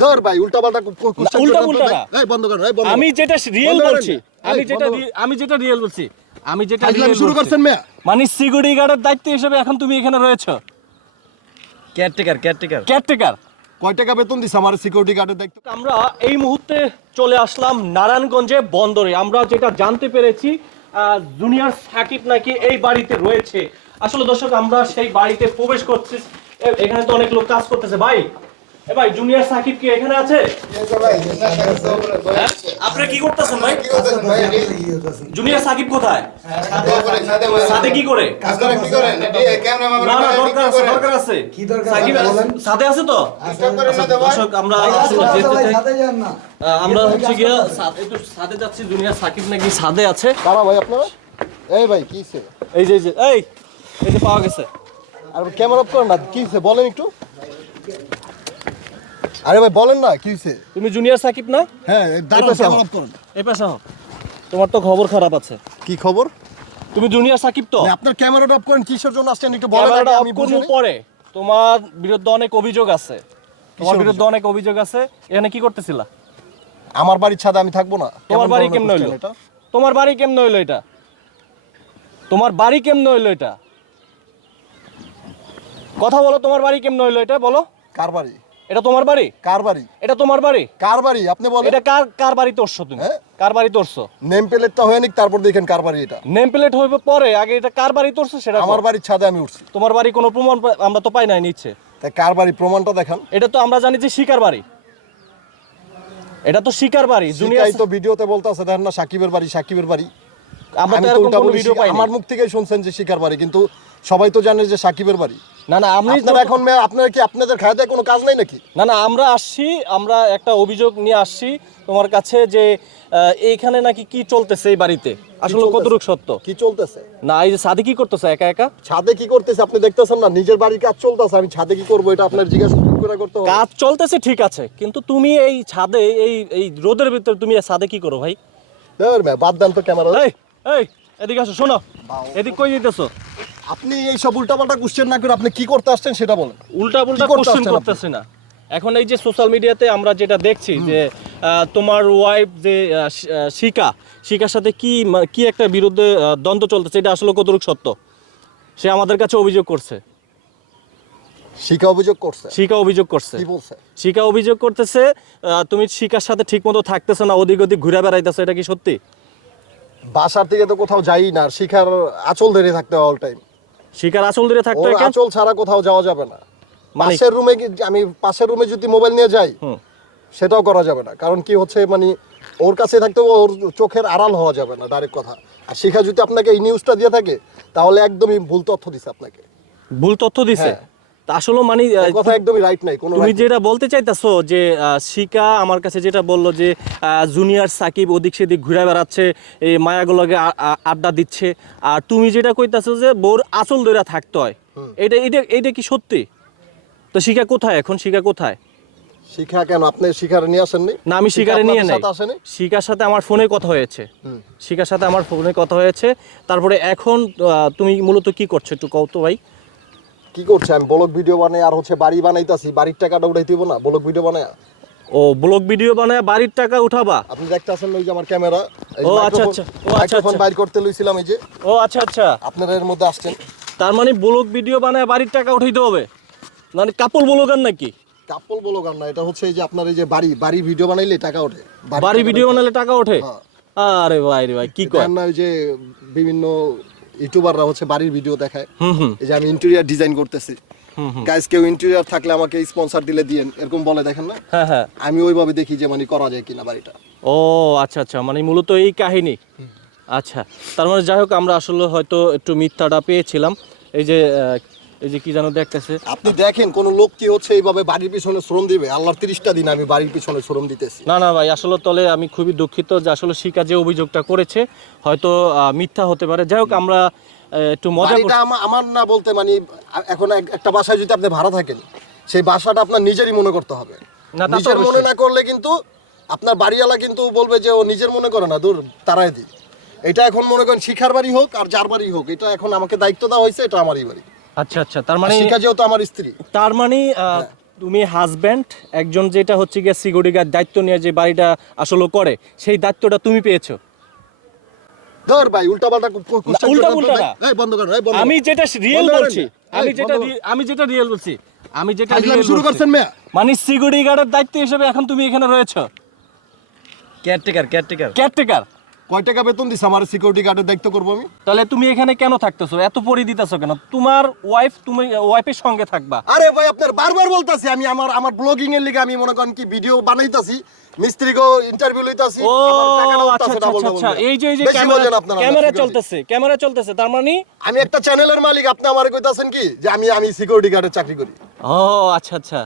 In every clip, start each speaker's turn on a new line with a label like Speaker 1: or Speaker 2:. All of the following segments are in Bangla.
Speaker 1: ধর ভাই উল্টা পাল্টা
Speaker 2: উল্টা পাল্টা
Speaker 1: এই বন্ধ কর এই বন্ধ
Speaker 2: আমি যেটা রিয়েল বলছি আমি যেটা আমি যেটা রিয়েল বলছি আমি যেটা
Speaker 1: শুরু করছেন মেয়া।
Speaker 2: মানে সিকিউরিটি গার্ডের দায়িত্ব হিসেবে এখন তুমি এখানে রয়েছো।
Speaker 3: কেয়ারটেকার কেয়ারটেকার
Speaker 2: কেয়ারটেকার
Speaker 1: কয় টাকা বেতন দিছে আমার সিকিউরিটি গার্ডের দায়িত্ব?
Speaker 2: আমরা এই মুহূর্তে চলে আসলাম নারায়ণগঞ্জে বন্দরে। আমরা যেটা জানতে পেরেছি আহ, জুনিয়র সাকিব নাকি এই বাড়িতে রয়েছে। আসলে দর্শক আমরা সেই বাড়িতে প্রবেশ করছি। এখানে তো অনেক লোক কাজ করতেছে। ভাই এ ভাই জুনিয়র সাকিব কি এখানে আছে? হ্যাঁ? আপনি কি করতেছেন ভাই? জুনিয়র সাকিব কোথায়? সাথে কি করে? না না দরকার আছে দরকার আছে।
Speaker 4: কি দরকার
Speaker 2: সাকিব সাথে আছে তো? দর্শক আমরা
Speaker 4: সাথে
Speaker 2: আমরা হচ্ছে গিয়া একটু সাদে যাচ্ছি জুনিয়র সাকিব নাকি সাদে আছে।
Speaker 1: কারা ভাই আপনারা? এই ভাই কি
Speaker 2: এই যে এই যে এই এই যে পাওয়া গেছে।
Speaker 1: আর ক্যামেরা অফ করেন না কি বলেন একটু। আরে ভাই বলেন না কি হইছে?
Speaker 2: তুমি জুনিয়র সাকিব না?
Speaker 1: হ্যাঁ ক্যামেরা
Speaker 2: হও।
Speaker 1: করেন
Speaker 2: এই পাশে হও। তোমার তো খবর খারাপ আছে।
Speaker 1: কি খবর?
Speaker 2: তুমি জুনিয়র সাকিব তো?
Speaker 1: ভাই, আপনার ক্যামেরাটা অফ করেন কিসের জন্য আসছেন একটু বলেন
Speaker 2: ক্যামেরাটা অফ
Speaker 1: আমি বুঝে নিই।
Speaker 2: পরে। তোমার বিরুদ্ধে অনেক অভিযোগ আছে। তোমার বিরুদ্ধে অনেক অভিযোগ আছে। এখানে কি করতেছিলা?
Speaker 1: আমার বাড়ির ছাদে আমি থাকব না।
Speaker 2: তোমার বাড়ি কেমনে হইল?
Speaker 1: এটা?
Speaker 2: তোমার বাড়ি কেমনে হইল এটা? তোমার বাড়ি কেমনে হইল এটা? কথা বলো তোমার বাড়ি কেমনে হইল এটা? বলো।
Speaker 1: কার বাড়ি?
Speaker 2: এটা তোমার বাড়ি?
Speaker 1: কার বাড়ি?
Speaker 2: এটা তোমার বাড়ি?
Speaker 1: কার বাড়ি? আপনি বলেন।
Speaker 2: এটা কার কার বাড়ি তোরছো তুমি?
Speaker 1: হ্যাঁ?
Speaker 2: কার বাড়ি তোরছো
Speaker 1: নেম প্লেটটা হয়ে নিক তারপর দেখেন কার বাড়ি এটা।
Speaker 2: নেম প্লেট হইবে পরে আগে এটা কার বাড়ি তোরছো সেটা
Speaker 1: আমার বাড়ির ছাদে আমি উঠছি
Speaker 2: তোমার বাড়ি কোনো প্রমাণ আমরা তো পাই নাই নিচ্ছে
Speaker 1: তাই কার বাড়ি প্রমাণটা দেখান।
Speaker 2: এটা তো আমরা জানি যে শিকার বাড়ি। এটা তো শিকার বাড়ি
Speaker 1: জুনিয়াই তো ভিডিওতে বলতেছে দেখেন না সাকিবের বাড়ি সাকিবের বাড়ি।
Speaker 2: আমরা তো
Speaker 1: তো
Speaker 2: এরকম কোনো ভিডিও পাই
Speaker 1: আমার মুখ থেকেই শুনছেন যে শিকার বাড়ি কিন্তু সবাই তো জানে যে সাকিবের বাড়ি।
Speaker 2: না না আমি
Speaker 1: আপনারা এখন আপনারা কি আপনাদের খায় দেয় কোনো কাজ নাই নাকি?
Speaker 2: না না আমরা আসছি আমরা একটা অভিযোগ নিয়ে আসছি তোমার কাছে যে এইখানে নাকি কি চলতেছে এই বাড়িতে? আসলে? কতটুকু সত্য?
Speaker 1: কি চলতেছে?
Speaker 2: না এই যে সাদি কি করতেছে একা একা?
Speaker 1: ছাদে কি করতেছে আপনি দেখতেছেন না? নিজের বাড়ির কাজ চলতেছে আমি ছাদে কি করব এটা আপনার জিজ্ঞাসা করে করতে হবে।
Speaker 2: কাজ চলতেছে ঠিক আছে কিন্তু তুমি এই ছাদে এই এই রোদের ভিতরে তুমি ছাদে কি করো ভাই?
Speaker 1: বাদ দেন তো ক্যামেরা।
Speaker 2: এই এই এদিকে আসো শোনো এদিক কই যেতেছো
Speaker 1: আপনি এই সব উল্টাপাল্টা কোশ্চেন না করে আপনি কি করতে আসছেন সেটা বলেন।
Speaker 2: উল্টা উল্টা
Speaker 1: করতে
Speaker 2: কোশ্চেন করতেছি না। এখন এই যে সোশ্যাল মিডিয়াতে আমরা যেটা দেখছি যে তোমার ওয়াইফ যে শিকা শিকার সাথে কি কি একটা বিরুদ্ধে দ্বন্দ্ব চলতেছে এটা আসলে কতটুকু সত্য? সে আমাদের কাছে অভিযোগ করছে।
Speaker 1: শিখা অভিযোগ করছে?
Speaker 2: শিকা অভিযোগ করছে।
Speaker 1: কি বলছে?
Speaker 2: শিকা অভিযোগ করতেছে তুমি শিকার সাথে ঠিকমতো থাকতেছো না ওদিক ওদিক ঘুরে বেড়াইতেছো এটা কি সত্যি?
Speaker 1: বাসার থেকে তো কোথাও যাই না শিখার আঁচল ধরে থাকতে হয় অল টাইম
Speaker 2: শিকার আসল ধরে থাকতে
Speaker 1: ওর? আঁচল ছাড়া কোথাও যাওয়া যাবে না।
Speaker 2: মানে
Speaker 1: পাশের রুমে আমি পাশের রুমে যদি মোবাইল নিয়ে যাই সেটাও করা যাবে না। কারণ কি হচ্ছে মানে ওর কাছে থাকতে ওর চোখের আড়াল হওয়া যাবে না ডাইরেক্ট কথা। আর শিখা যদি আপনাকে এই নিউজটা দিয়ে থাকে তাহলে একদমই ভুল তথ্য দিছে আপনাকে।
Speaker 2: ভুল তথ্য দিছে?
Speaker 1: হ্যাঁ।
Speaker 2: আসলে মানে
Speaker 1: কথা একদমই রাইট নাই কোনো
Speaker 2: তুমি যেটা বলতে চাইতেছো যে শিকা আমার কাছে যেটা বলল যে জুনিয়র সাকিব ওদিক সেদিক ঘুরে বেড়াচ্ছে এই মায়াগুলোকে আড্ডা দিচ্ছে। আর তুমি যেটা কইতাছো যে বোর আচল ধরে থাকতে হয়। এটা এটা এটা কি সত্যি? তো শিকা কোথায় এখন? শিকা কোথায়?
Speaker 1: শিখা কেন? আপনি শিখারে নিয়ে আসেননি?
Speaker 2: না আমি শিকারে নিয়ে নাই।
Speaker 1: আসেনি?
Speaker 2: শিকার সাথে আমার ফোনে কথা হয়েছে। শিকার সাথে আমার ফোনে কথা হয়েছে। তারপরে এখন তুমি মূলত কি করছ একটু কও তো ভাই।
Speaker 1: কি করছে? আমি ব্লগ ভিডিও বানাই আর হচ্ছে বাড়ি বানাইতাছি বাড়ির টাকাটা উঠাইতে না? ব্লগ ভিডিও বানায়?
Speaker 2: ও ব্লগ ভিডিও বানায় বাড়ির টাকা উঠাবা?
Speaker 1: আপনি দেখতে আসেন ওই যে আমার ক্যামেরা?
Speaker 2: ও, আচ্ছা, আচ্ছা। ও, আচ্ছা,
Speaker 1: মাইক্রোফোন
Speaker 2: আচ্ছা।
Speaker 1: বাইর করতে লইছিলাম এই যে।
Speaker 2: ও আচ্ছা আচ্ছা।
Speaker 1: আপনারা এর মধ্যে আসছেন।
Speaker 2: তার মানে ব্লগ ভিডিও বানায় বাড়ির টাকা উঠাইতে হবে? মানে কাপড় ব্লগার নাকি?
Speaker 1: কাপল বলো গান না এটা হচ্ছে এই যে আপনার এই যে বাড়ি বাড়ি ভিডিও বানাইলে টাকা ওঠে।
Speaker 2: বাড়ি ভিডিও বানালে টাকা ওঠে?
Speaker 1: হ্যাঁ।
Speaker 2: আরে ভাই রে ভাই কি কয়?
Speaker 1: না ওই যে বিভিন্ন ইউটিউবাররা হচ্ছে বাড়ির ভিডিও দেখায়। এই যে আমি ইন্টেরিয়ার ডিজাইন করতেছি। গাইস কেউ ইন্টেরিয়ার থাকলে আমাকে স্পন্সর দিলে দিয়েন এরকম বলে দেখেন না?
Speaker 2: হ্যাঁ হ্যাঁ।
Speaker 1: আমি ওইভাবে দেখি যে মানে করা যায় কিনা বাড়িটা।
Speaker 2: ও আচ্ছা আচ্ছা মানে মূলত এই কাহিনী। আচ্ছা তার মানে যাই হোক আমরা আসলে হয়তো একটু মিথ্যাটা পেয়েছিলাম। এই যে এই যে কি যেন দেখতেছে?
Speaker 1: আপনি দেখেন কোন লোক কি হচ্ছে এইভাবে বাড়ির পিছনে শ্রম দিবে? আল্লাহর তিরিশটা দিন আমি বাড়ির পিছনে শ্রম দিতেছি।
Speaker 2: না না ভাই আসলে তলে আমি খুবই দুঃখিত যে আসলে শিকা যে অভিযোগটা করেছে হয়তো মিথ্যা হতে পারে। যাই হোক আমরা একটু মজা করছি।
Speaker 1: আমার না বলতে মানে এখন একটা বাসায় যদি আপনি ভাড়া থাকেন সেই বাসাটা আপনার নিজেরই মনে করতে হবে।
Speaker 2: না,
Speaker 1: নিজের মনে না করলে কিন্তু আপনার বাড়িওয়ালা কিন্তু বলবে যে ও নিজের মনে করে না। দূর তারাই দি এটা এখন মনে করেন শিখার বাড়ি হোক আর যার বাড়ি হোক এটা এখন আমাকে দায়িত্ব দেওয়া হয়েছে এটা আমারই বাড়ি।
Speaker 2: আচ্ছা আচ্ছা। তার মানে
Speaker 1: শিখা যেহেতু আমার স্ত্রী।
Speaker 2: তার মানে আহ, তুমি হাজব্যান্ড একজন যেটা হচ্ছে গিয়ে সিকিউরিটি দায়িত্ব নিয়ে যে বাড়িটা আসলে করে সেই দায়িত্বটা তুমি পেয়েছ?
Speaker 1: ধর ভাই উল্টা পাল্টা
Speaker 2: উল্টা-পুল্টা না।
Speaker 1: বন্ধ কর এই বন্ধ
Speaker 2: আমি যেটা রিয়েল বলছি আমি যেটা আমি যেটা রিয়েল বলছি আমি যেটা
Speaker 1: শুরু। করছেন মেয়া।
Speaker 2: মানে সিকিউরিটি গার্ডের দায়িত্ব হিসেবে এখন তুমি এখানে রয়েছো?
Speaker 3: কেয়ারটেকার কেয়ারটেকার
Speaker 2: কেয়ারটেকার
Speaker 1: কয় টাকা বেতন দিছে আমার সিকিউরিটি গার্ডের দায়িত্ব করব আমি?
Speaker 2: তাহলে তুমি এখানে কেন থাকতেছো? এত পরি দিতেছো কেন? তোমার ওয়াইফ তুমি ওয়াইফের সঙ্গে থাকবা।
Speaker 1: আরে ভাই আপনার বারবার বলতাছি আমি আমার আমার ব্লগিং এর লিগে আমি মনে করেন কি ভিডিও বানাইতাছি মিস্ত্রিকেও ইন্টারভিউ লইতাছি
Speaker 2: ও আচ্ছা আচ্ছা আচ্ছা, আচ্ছা এই যে এই যে ক্যামেরা ক্যামেরা চলতেছে ক্যামেরা চলতেছে তার মানে?
Speaker 1: আমি একটা চ্যানেলের মালিক আপনি আমারে কইতাছেন কি যে আমি আমি সিকিউরিটি গার্ডের চাকরি করি।
Speaker 2: ও আচ্ছা আচ্ছা।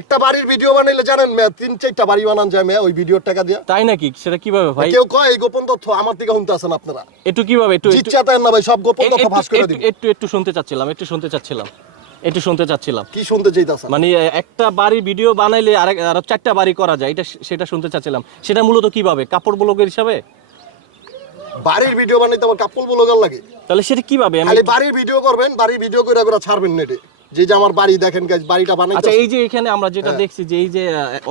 Speaker 1: একটা বাড়ির ভিডিও বানাইলে জানেন মেয়া তিন চারটা বাড়ি বানান যায় মেয়া ওই ভিডিওর টাকা দিয়া।
Speaker 2: তাই নাকি? সেটা কীভাবে ভাই?
Speaker 1: কেউ কয় এই গোপন তথ্য আমার থেকে শুনতে আছেন আপনারা।
Speaker 2: একটু কীভাবে একটু
Speaker 1: জিচ্ছা তাই না ভাই সব গোপন তথ্য ফাঁস করে দিব।
Speaker 2: একটু একটু শুনতে চাচ্ছিলাম একটু শুনতে চাচ্ছিলাম একটু শুনতে চাচ্ছিলাম।
Speaker 1: কি শুনতে চাইতাছেন?
Speaker 2: মানে একটা বাড়ি ভিডিও বানাইলে আরেক আরও চারটা বাড়ি করা যায় এটা সেটা শুনতে চাচ্ছিলাম। সেটা মূলত কীভাবে? কাপড় ব্লগের হিসাবে?
Speaker 1: বাড়ির ভিডিও বানাইতে আমার কাপড় ব্লগার লাগে।
Speaker 2: তাহলে সেটা কীভাবে? আমি
Speaker 1: বাড়ির ভিডিও করবেন বাড়ির ভিডিও করে করে ছাড়বেন নেটে। যে যে আমার বাড়ি দেখেন গাইজ বাড়িটা
Speaker 2: আচ্ছা এই যে এখানে আমরা যেটা দেখছি যে এই যে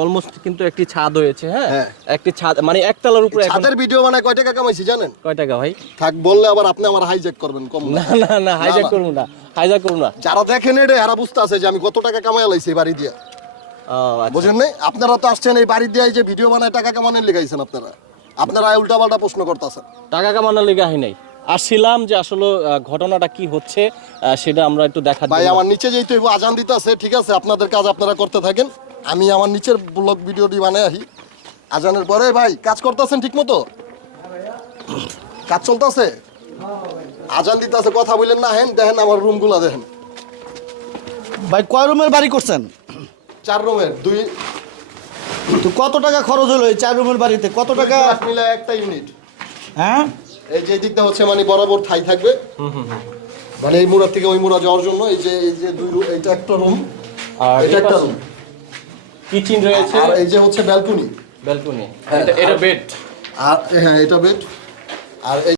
Speaker 2: অলমোস্ট কিন্তু একটি ছাদ হয়েছে হ্যাঁ?
Speaker 1: হ্যাঁ।
Speaker 2: একটি ছাদ মানে একতলার উপরে
Speaker 1: ছাদের ভিডিও বানায় কয় টাকা কামাইছি জানেন?
Speaker 2: কয় টাকা ভাই?
Speaker 1: থাক বললে আবার আপনি আমার হাইজ্যাক করবেন কম না।
Speaker 2: না না হাইজ্যাক। করব না হাইজ্যাক করব না।
Speaker 1: যারা দেখেন এটা এরা বুঝতে আছে যে আমি কত টাকা কামাই লাইছি এই বাড়ি দিয়া।
Speaker 2: আচ্ছা।
Speaker 1: বুঝেন নাই? আপনারা তো আসছেন এই বাড়ি দিয়ে এই যে ভিডিও বানায় টাকা কামানোর লিখাইছেন আপনারা। আপনারা উল্টা পাল্টা প্রশ্ন করতেছেন।
Speaker 2: টাকা কামানোর লেগে আহি নাই। আসছিলাম যে আসলে ঘটনাটা কি হচ্ছে সেটা আমরা একটু দেখা
Speaker 1: ভাই আমার নিচে যেহেতু আজান দিতে আছে ঠিক আছে আপনাদের কাজ আপনারা করতে থাকেন। আমি আমার নিচের ব্লগ ভিডিওটি বানাই আহি। আজানের পরে ভাই কাজ করতেছেন ঠিক মতো কাজ চলতেছে? আজান দিতে আছে কথা বললেন না হেন দেখেন আমার রুমগুলা দেখেন।
Speaker 4: ভাই কয় রুমের বাড়ি করছেন?
Speaker 1: চার রুমের দুই।
Speaker 4: তো কত টাকা খরচ হলো এই চার রুমের বাড়িতে? কত টাকা?
Speaker 1: মিলে একটা ইউনিট।
Speaker 4: হ্যাঁ?
Speaker 1: এই যে দিকটা হচ্ছে মানে বরাবর ঠাই থাকবে। মানে এই মুড়া থেকে ওই মুড়া যাওয়ার জন্য এই যে এই যে দুই রুম এটা একটা রুম
Speaker 2: আর
Speaker 1: এটা একটা রুম
Speaker 2: কিচেন রয়েছে।
Speaker 1: আর এই যে হচ্ছে ব্যালকনি
Speaker 2: ব্যালকনি এটা এটা বেড
Speaker 1: আর হ্যাঁ এটা বেড আর এই